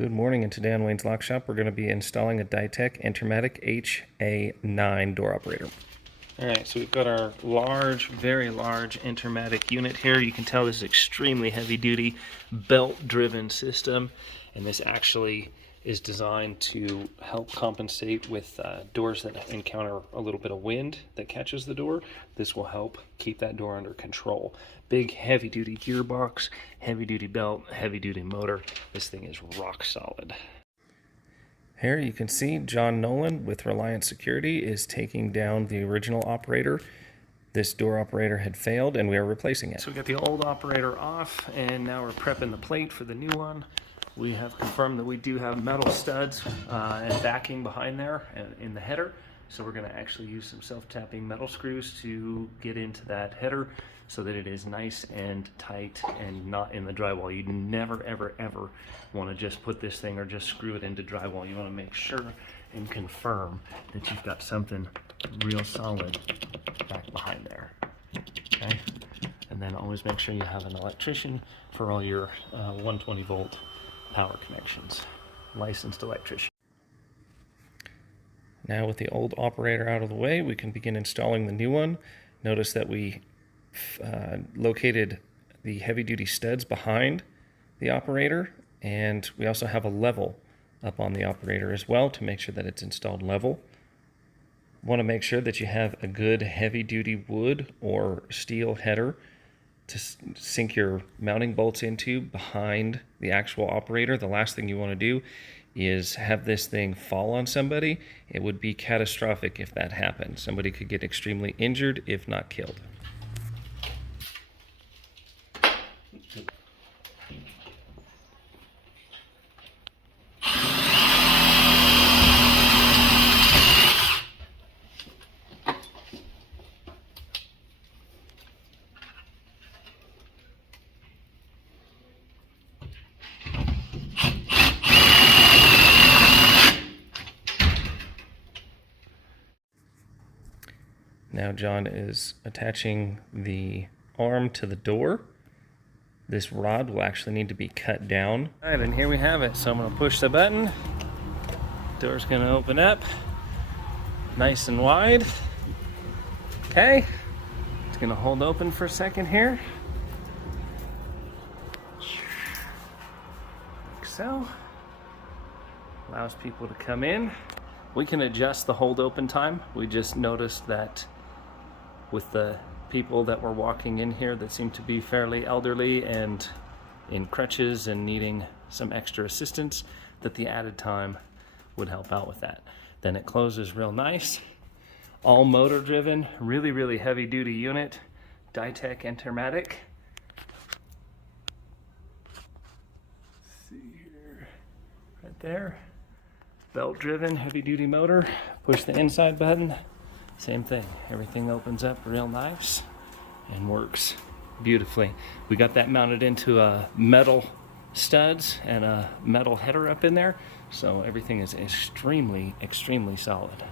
Good morning, and today on Wayne's Lock Shop we're going to be installing a Ditec Entrematic HA9 door operator. Alright, so we've got our large, very large Entrematic unit here. You can tell this is extremely heavy duty, belt driven system, and this actually is designed to help compensate with doors that encounter a little bit of wind that catches the door. This will help keep that door under control. Big heavy duty gearbox, heavy duty belt, heavy duty motor. This thing is rock solid. Here you can see John Nolan with Reliance Security is taking down the original operator. This door operator had failed and we are replacing it. So we got the old operator off and now we're prepping the plate for the new one. We have confirmed that we do have metal studs and backing behind there in the header. So we're going to actually use some self-tapping metal screws to get into that header so that it is nice and tight and not in the drywall. You never, ever, ever want to just put this thing or just screw it into drywall. You want to make sure and confirm that you've got something real solid back behind there. Okay? And then always make sure you have an electrician for all your 120 volt power connections. Licensed electrician. Now with the old operator out of the way, we can begin installing the new one. Notice that we located the heavy-duty studs behind the operator, and we also have a level up on the operator as well to make sure that it's installed level. Want to make sure that you have a good heavy-duty wood or steel header to sink your mounting bolts into behind the actual operator. The last thing you want to do is have this thing fall on somebody. It would be catastrophic if that happened. Somebody could get extremely injured, if not killed. Now John is attaching the arm to the door. This rod will actually need to be cut down. All right, and here we have it. So I'm going to push the button. Door's going to open up nice and wide. Okay, it's going to hold open for a second here. Like so. Allows people to come in. We can adjust the hold open time. We just noticed that with the people that were walking in here that seem to be fairly elderly and in crutches and needing some extra assistance, that the added time would help out with that. Then it closes real nice. All motor driven, really, really heavy duty unit. Ditec Entrematic. See here, right there. Belt driven, heavy duty motor. Push the inside button. Same thing, everything opens up real nice and works beautifully. We got that mounted into metal studs and a metal header up in there, so everything is extremely, extremely solid.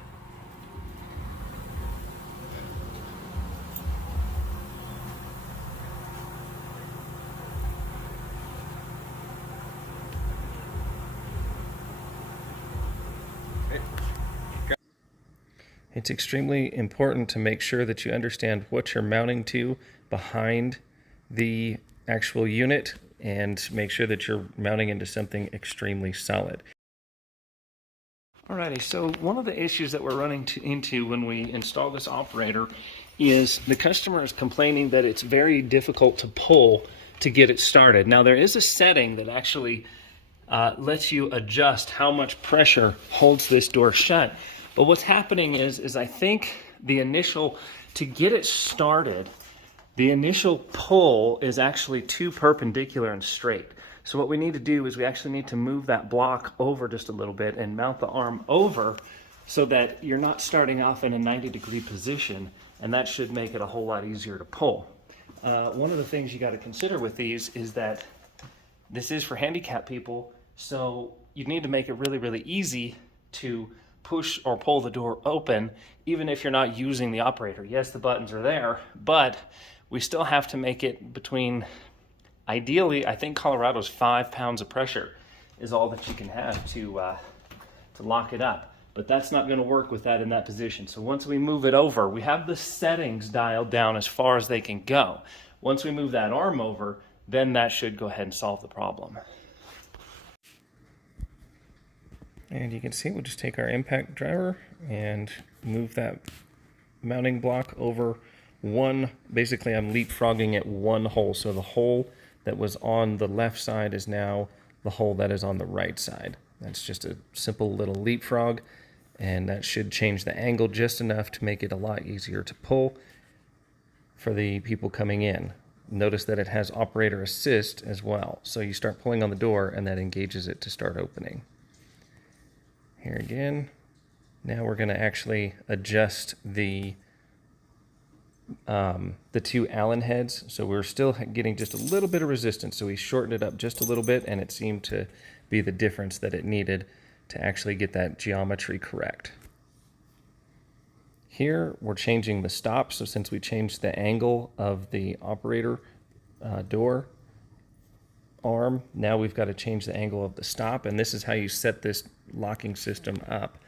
It's extremely important to make sure that you understand what you're mounting to behind the actual unit and make sure that you're mounting into something extremely solid. Alrighty, so one of the issues that we're running into when we install this operator is the customer is complaining that it's very difficult to pull to get it started. Now there is a setting that actually lets you adjust how much pressure holds this door shut. But what's happening is I think to get it started, the initial pull is actually too perpendicular and straight. So what we need to do is we actually need to move that block over just a little bit and mount the arm over so that you're not starting off in a 90-degree position, and that should make it a whole lot easier to pull. One of the things you got to consider with these is that this is for handicapped people, so you need to make it really, really easy to push or pull the door open, even if you're not using the operator. Yes, the buttons are there, but we still have to make it between, ideally, I think Colorado's 5 pounds of pressure. is all that you can have to lock it up. But that's not going to work with that in that position. So once we move it over, we have the settings dialed down as far as they can go. Once we move that arm over, then that should go ahead and solve the problem. And you can see we'll just take our impact driver and move that mounting block over one. Basically, I'm leapfrogging at one hole. So the hole that was on the left side is now the hole that is on the right side. That's just a simple little leapfrog, and that should change the angle just enough to make it a lot easier to pull for the people coming in. Notice that it has operator assist as well. So you start pulling on the door and that engages it to start opening. Here again, now we're going to actually adjust the two Allen heads. So we're still getting just a little bit of resistance. So we shortened it up just a little bit, and it seemed to be the difference that it needed to actually get that geometry correct. Here we're changing the stop. So since we changed the angle of the operator door arm, now we've got to change the angle of the stop, and this is how you set this locking system up.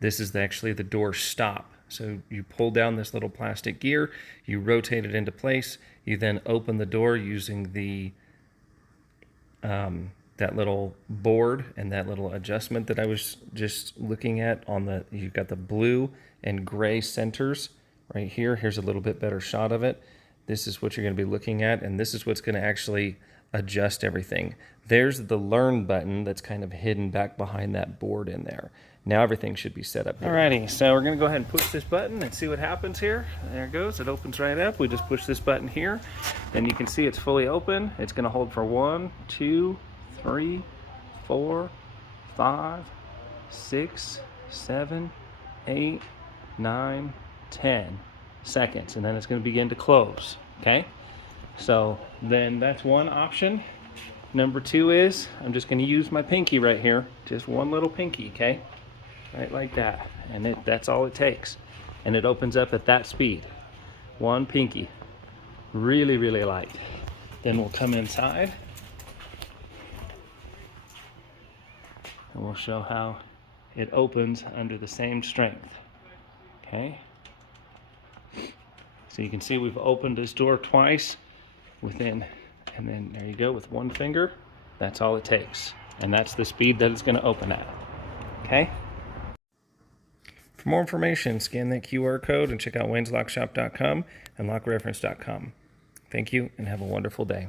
This is actually the door stop. So you pull down this little plastic gear, you rotate it into place, you then open the door using the that little board and that little adjustment that I was just looking at on the, you've got the blue and gray centers right here. Here's a little bit better shot of it. This is what you're going to be looking at, and this is what's going to actually adjust everything. There's the learn button that's kind of hidden back behind that board in there. Now everything should be set up here. Alrighty, so we're going to go ahead and push this button and see what happens here. There it goes. It opens right up. We just push this button here, and you can see it's fully open. It's going to hold for 1, 2, 3, 4, 5, 6, 7, 8, 9, 10 seconds, and then it's going to begin to close. Okay, so then that's one option. Number two is I'm just going to use my pinky right here, just one little pinky, okay, right like that, and that's all it takes, and it opens up at that speed. One pinky, really, really light. Then we'll come inside and we'll show how it opens under the same strength. Okay, so you can see we've opened this door twice within, and then there you go with one finger. That's all it takes, and that's the speed that it's going to open at. Okay, for more information, scan that QR code and check out wayneslockshop.com and lockreference.com. Thank you and have a wonderful day.